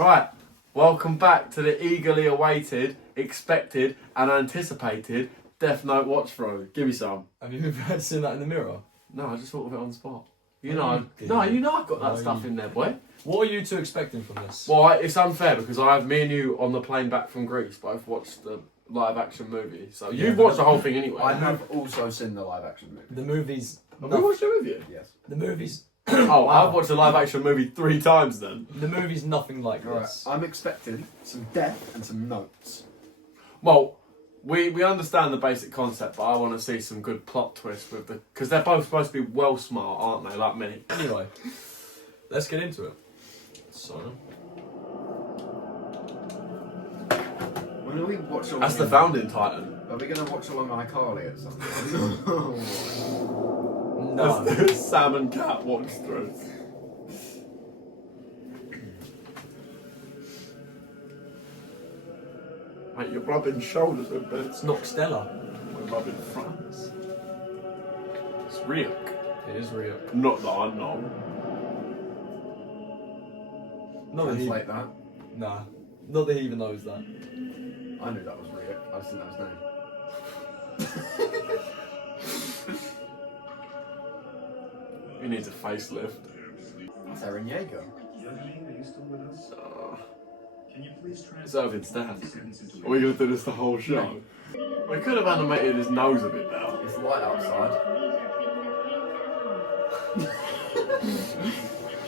Right, welcome back to the eagerly awaited, expected and anticipated Death Note watch through. Give me some. Have you ever seen that in the mirror? No, I just thought of it on the spot. You No, know, you I've got that stuff in there, boy. What are you two expecting from this? Well, it's unfair because me and you on the plane back from Greece both watched the live action movie. So you've watched the whole thing anyway. I have also seen the live action movie. The movie's... Have we watched it with you? Yes. The movie's... Oh, Wow. I've watched the live action movie 3 times then. The movie's nothing like Alright, this. I'm expecting some death and some notes. Well, we understand the basic concept, but I want to see some good plot twists with the... Because they're both supposed to be well smart, aren't they, like me? Anyway, let's get into it. So... When are we watch along? That's the founding titan. Are we going to watch along iCarly at some point? No. Sam and Cat walks through. Mate, you're rubbing shoulders with it. It's not Stella. We're rubbing fronts. It's Ryuk. It is Ryuk. Not that I know. Not that he... Translate that. Nah. Not that he even knows that. I knew that was Ryuk. I just didn't know his name. He needs a facelift. That's Eren Yeager. It's Irvin's dad. Are we going to do this the whole show? We could have animated his nose a bit better. It's light outside.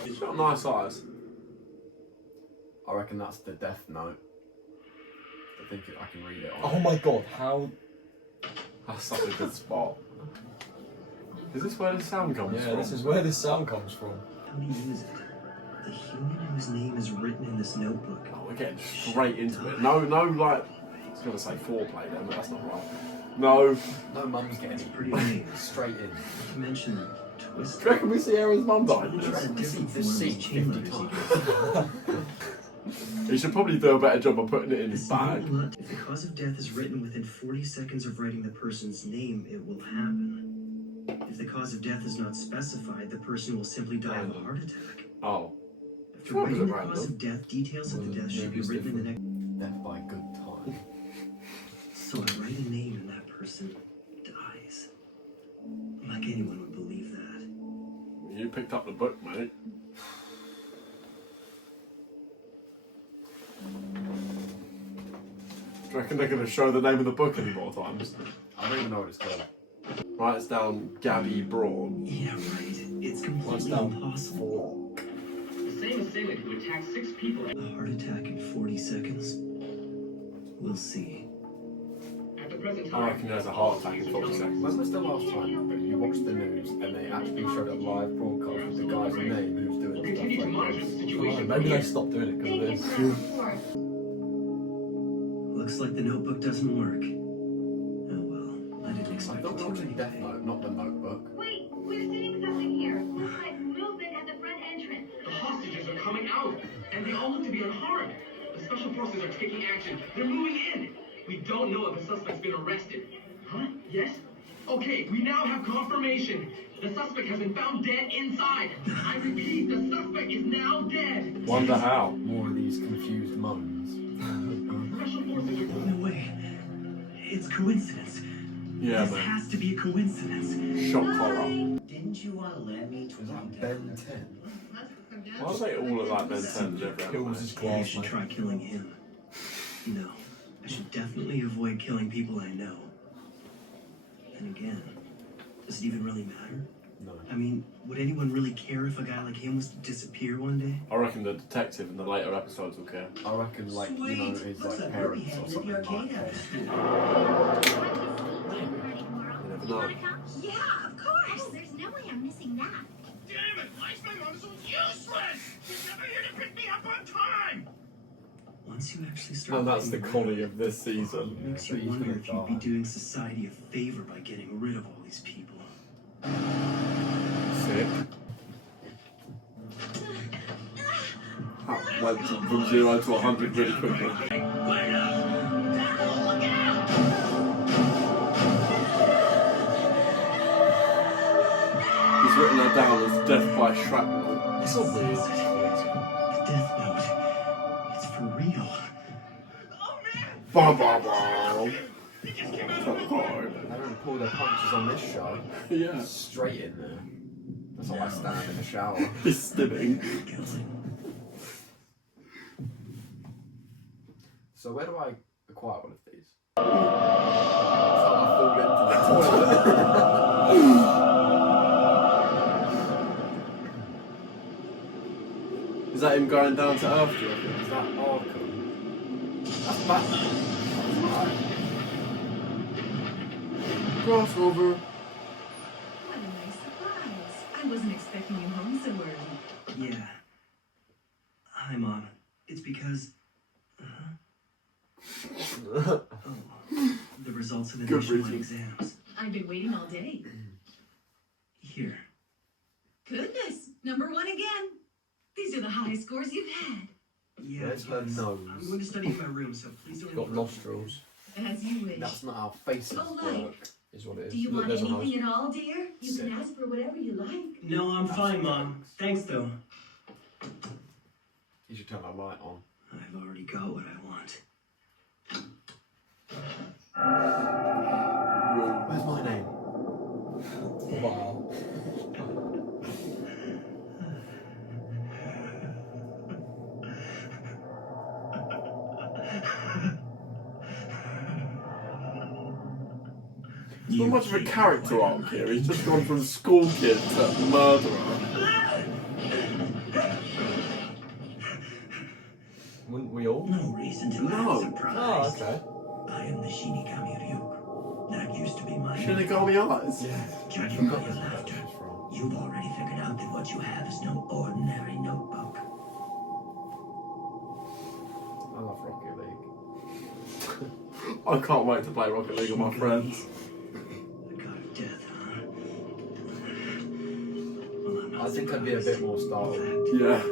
He's got nice eyes. I reckon that's the Death Note. I think I can read it on. Oh my god, how... That's such a good spot. Is this where the sound comes from? Yeah, this is where this sound comes from. How to use it. The human whose name is written in this notebook. Oh, we're getting straight into it. No, like... I was going to say foreplay then, but that's not right. No. No mum's getting It's it. pretty neat. Straight in. Not to mention twist. Do you reckon we see Aaron's mum die? This scene 50 times. He should probably do a better job of putting it in his bag. If the cause of death is written within 40 seconds of writing the person's name, it will happen. If the cause of death is not specified, the person will simply die of a heart attack. Oh. After Sure, writing the random. cause of death, details of the death should be Maybe it's written in the next. Death by good time. So I write a name and that person dies. Like anyone would believe that. You picked up the book, mate. Do you reckon they're going to show the name of the book any more times? I don't even know what it's called. Writes down Gabby Braun. Yeah, right. It's What's completely down? impossible. The same assailant who attacked 6 people A heart attack in 40 seconds? We'll see. at the present I time. reckon there's a heart attack in 40 seconds. When was the last time that you watched the news and they actually showed a live broadcast with the guy's name who's We'll doing continue to stuff monitor like the this? situation. Maybe they stopped doing it because of this. Looks like the notebook doesn't work. Oh well, I didn't I expect thought it we were watching to. Death Note, not the Notebook. Wait, we're seeing something here. Looks like movement at the front entrance. The hostages are coming out, and they all look to be unharmed. The special forces are taking action. They're moving in. We don't know if the suspect's been arrested. Huh? Yes? Okay, we now have confirmation. The suspect has been found dead inside. I repeat, the suspect is now dead. Wonder how. More of these confused moans. Special forces are... No way. It's coincidence. Yeah, This man. has to be a coincidence. Shock horror. Didn't you want to let me Was that Ben 10? Why do they all look like Ben 10's every Kills his Maybe I class, should mate. try killing him. No, I should definitely avoid killing people I know. And again, does it even really matter? No. I mean, would anyone really care if a guy like him was to disappear one day? I reckon the detective in the later episodes will care. I reckon, like, you know, his Looks like like we'll be parents or heading to something the like arcade that. after school. You never know. Yeah, of course. Oh, there's no way I'm missing that. Damn it! Why is my mom so useless? She's never here to pick me up on time! Once you actually start And that's the looking comedy around, of this season. it makes So you he's wonder gonna if you'd be die. doing society a favor by getting rid of all these people. Sick. That went from 0 to 100 really quickly. He's written her down as death by shrapnel. It's not weird. The Death Note. for real. Bum, bum, bum. So hard. They don't pull their punches on this show. Yeah. Straight in there. That's how I stand in the shower. He's stimming. So where do I acquire one of these? So I fall into the toilet. Is that him going down to Earth, do you reckon? Is that Arkham? That's Batman. Crossover. What a nice surprise. I wasn't expecting you home so early. Yeah. Hi, Mom. It's because. Oh, the results of the Good nationwide reason. exams. I've been waiting all day. Here. Goodness, number 1 again. These are the highest scores you've had. Yeah. Where's her yes. nose? I'm going to study in my room, so please don't. She's got nostrils. As you wish. That's not how faces Oh, like, work, is what it is. Do you Look, want there's a nose. anything at all, dear? You Sick. can ask for whatever you like. No, I'm fine, Mom. Thanks, though. You should turn that light on. I've already got what I want. Where's my name? Wow. It's not much of a character arc here. He's just gone from school kid to murderer. Wouldn't we all? No reason to No. act surprised. Oh, okay. I am the Shinigami Ryuk. That used to be my Shinigami eyes. Yeah. Judging by your Where's laughter, this from? you've already figured out that what you have is no ordinary notebook. I love Rocket League. I can't wait to play Rocket League with my friends. The god of death, huh? Well, I'm not I think I'd be a bit more startled. In fact, Yeah.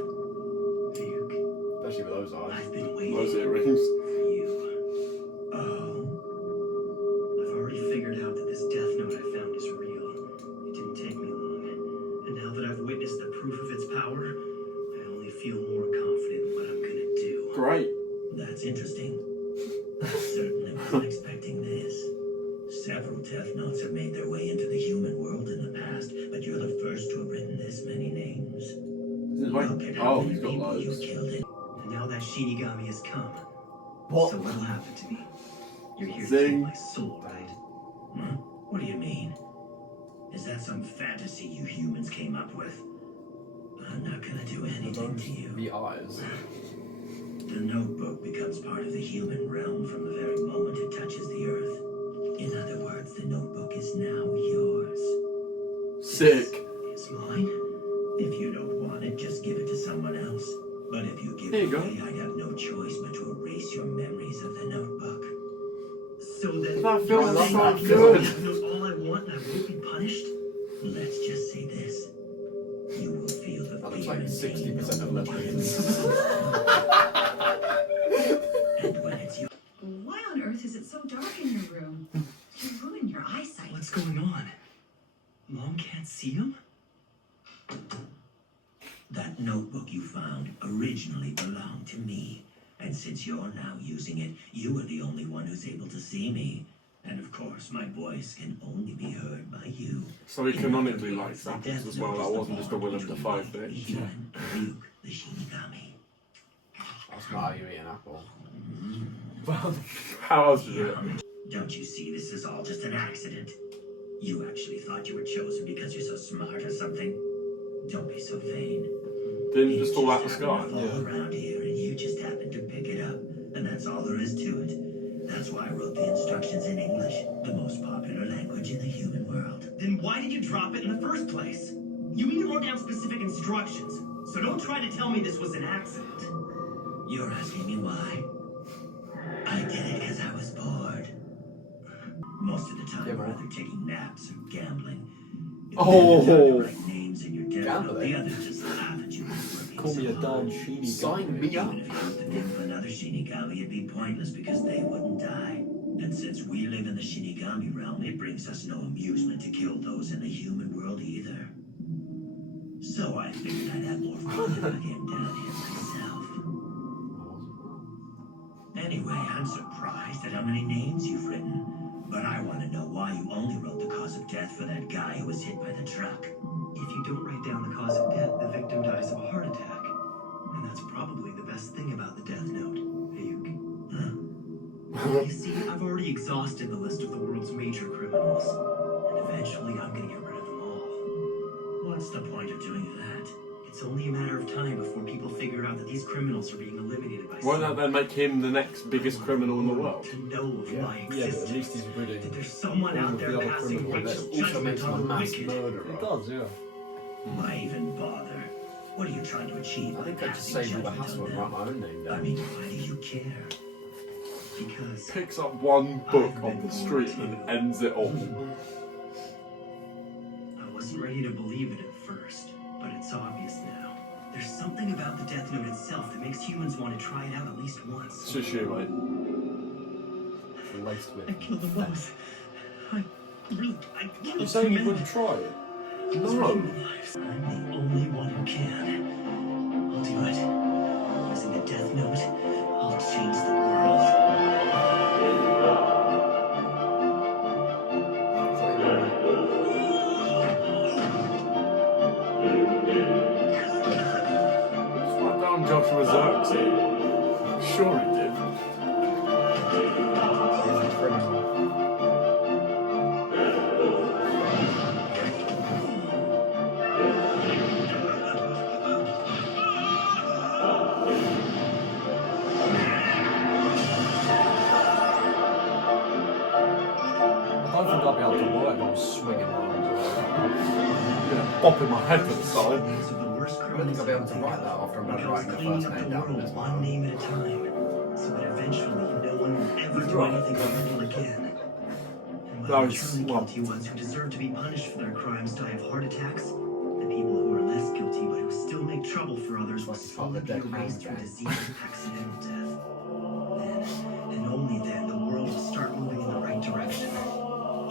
Ryuk, Especially with those eyes. I've been waiting Those for earrings. you. Oh. I've already figured out that this death note I found is real. It didn't take me long. And now that I've witnessed the proof of its power, I only feel more confident in what I'm gonna do. Great. That's interesting. I certainly wasn't expecting this. Several death notes have made their way into the human world in the past, but you're the first to have written this many names. Is it like, Look at how oh, many he's got people you loads. killed it. And now that Shinigami has come. What? So what'll happen to me? You're here to Zing. take my soul, right? Huh? What do you mean? Is that some fantasy you humans came up with? I'm not gonna do anything to you. The eyes. The notebook becomes part of the human realm from the very moment it touches the earth. In other words, the notebook is now yours. Sick. It's mine. If you don't want it, just give it to someone else. But if you give There it you go. away, I'd have no choice but to erase your memories of the notebook. So that That feels you're so saying good. I can know all I want and I won't be punished? Let's just say this. You will feel the That looks fear like and pain 60% of no one lesbians. And when it's yours. Why on earth is it so dark in your room? You ruined your eyesight. What's going on? Mom can't see him? That notebook you found originally belonged to me. And since you're now using it, you are the only one who's able to see me. And of course, my voice can only be heard by you. So he In canonically other likes words, the apples Death as well. Note That is the wasn't just a bond Willem Dafoe between thing. the human and Ryuk, the Shinigami. That's not how you eat an apple. How else did you do it? Don't you see this is all just an accident? You actually thought you were chosen because you're so smart or something? Don't be so vain. Didn't just fall out the happened sky. to fall around here and you just happened to pick it up. And that's all there is to it. That's why I wrote the instructions in English, the most popular language in the human world. Then why did you drop it in the first place? You even wrote down specific instructions. So don't try to tell me this was an accident. You're asking me why? I did it because I was bored. Most of the time, Yeah, we're right. either taking naps or gambling. If Oh. you have the right names in your death note, Gambling? the others just laugh at you for working Call me so a hard. darn Shinigami. Sign me up. Even if you wrote the name of another Shinigami, it'd be pointless because they wouldn't die. And since we live in the Shinigami realm, it brings us no amusement to kill those in the human world either. So I figured I'd have more fun if I came down here myself. Anyway, I'm surprised at how many names you've written. But I want to know why you only wrote the cause of death for that guy who was hit by the truck. If you don't write down the cause of death, the victim dies of a heart attack. And that's probably the best thing about the death note, Ryuk. You see, I've already exhausted the list of the world's major criminals. And eventually I'm gonna get rid of them all. What's the point of doing that? It's only a matter of time before people figure out that these criminals are being eliminated by Won't that then make him the next biggest criminal in the world? To know of my Yeah, but existence. at least he's That ridding. there's someone all out of there the other passing criminals. righteous Also judgment makes him a on the mass wicked. murderer. It does, yeah. Why even bother? What are you trying to achieve? I by think I just passing saved all the judgment hassle on and them? write my own name I down. mean, why do you care? Because Picks up one book on the street and ends it all. I wasn't ready to believe it at first, but it's obvious now. There's something about the death note itself that makes humans want to try it out at least once. It's just you, mate. Laced with I killed them both. I killed You're saying you men. wouldn't try it? It's No. ruined their lives. I'm the only one who can. I'll do it. Using the death note, I'll change the world. Just write down Joshua Xerxes. Sure he did. He's a criminal. I don't think I'll be able to work while swinging around. Yeah, bopping my head to the side. Names of the worst I don't criminals think I'll be able to write that after I'm done becomes writing the cleaning first up name the down. world That's one name at a time, so that eventually no one will ever do Right. anything horrible again. And That while the was truly smart. guilty ones who deserve to be punished for their crimes die of heart attacks, the people who are less guilty but who still make trouble for others will Like it's part of slowly the be Dead erased Hand through Gang. disease and accidental death. Then, and only then, the world will start moving in the right direction.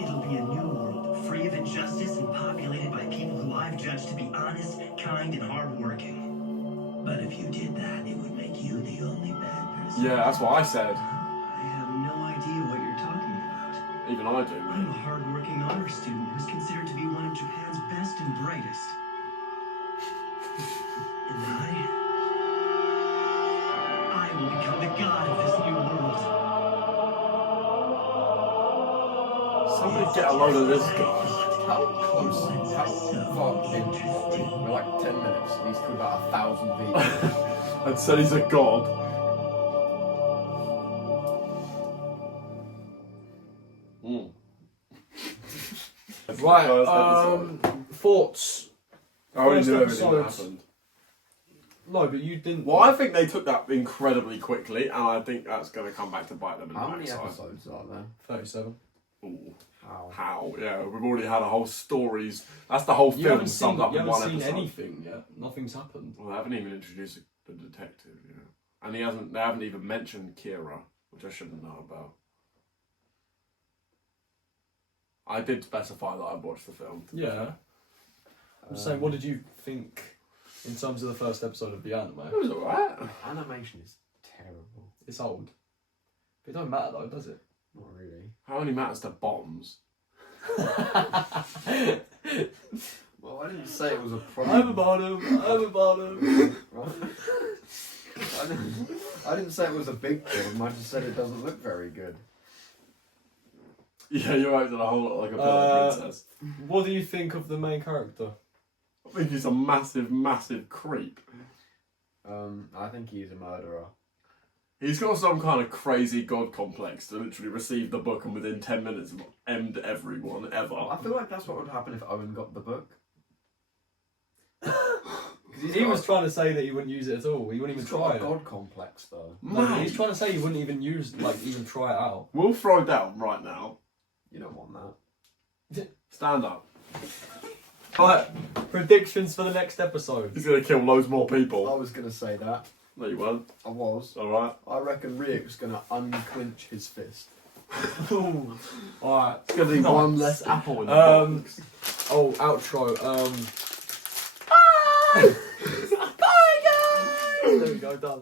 It'll be a new world, free of injustice and populated by people who I've judged to be honest, kind, and hardworking. But if you did that, it would make you the only bad person. Yeah, that's what I said. I have no idea what you're talking about. Even I do, I'm a mate. hardworking honor student who's considered to be one of Japan's best and brightest. And I will become the god of this new world. Somebody get a load of this guy. How close, how far in are we? We're like 10 minutes. He's to about 1,000 views. And said he's a god. Mm. Right, First episode. thoughts. I already first knew everything that episodes. happened. No, but you didn't. Well, I think they took that incredibly quickly, and I think that's going to come back to bite them in How the many backside. episodes are there? 37. Ooh, How? how? Yeah, we've already had a whole stories. That's the whole You film haven't summed seen, up you in haven't one seen episode. anything yet. Nothing's happened. Well, they haven't even introduced the detective, yeah. And he hasn't. They haven't even mentioned Kira, which I shouldn't know about. I did specify that I'd watched the film. Yeah. I'm saying, what did you think in terms of the first episode of the anime? It was alright. Animation is terrible. It's old. But it don't matter though, does it? Not really. How only matters to bombs. Well, I didn't say it was a I'm a problem. bottom. I'm a bottom. Right? I didn't say it was a big problem. I just said it doesn't look very good. Yeah, you acted a whole lot like a Bella princess. What do you think of the main character? I think he's a massive, massive creep. I think he's a murderer. He's got some kind of crazy god complex to literally receive the book and within 10 minutes end everyone ever. I feel like that's what would happen if Owen got the book. He was trying to say that he wouldn't use it at all. He wouldn't even He's got try a it. god complex though. No, Mate, he's trying to say he wouldn't even use, even try it out. we'll throw down right now. You don't want that. Stand up. Right, predictions for the next episode. He's gonna kill loads more I people. was gonna say that. No, you won't. I was. Alright. I reckon Ryuk's gonna unclench his fist. Alright. It's gonna be Nice. one less apple in the box. Oh, outro. Bye guys! There we go, done.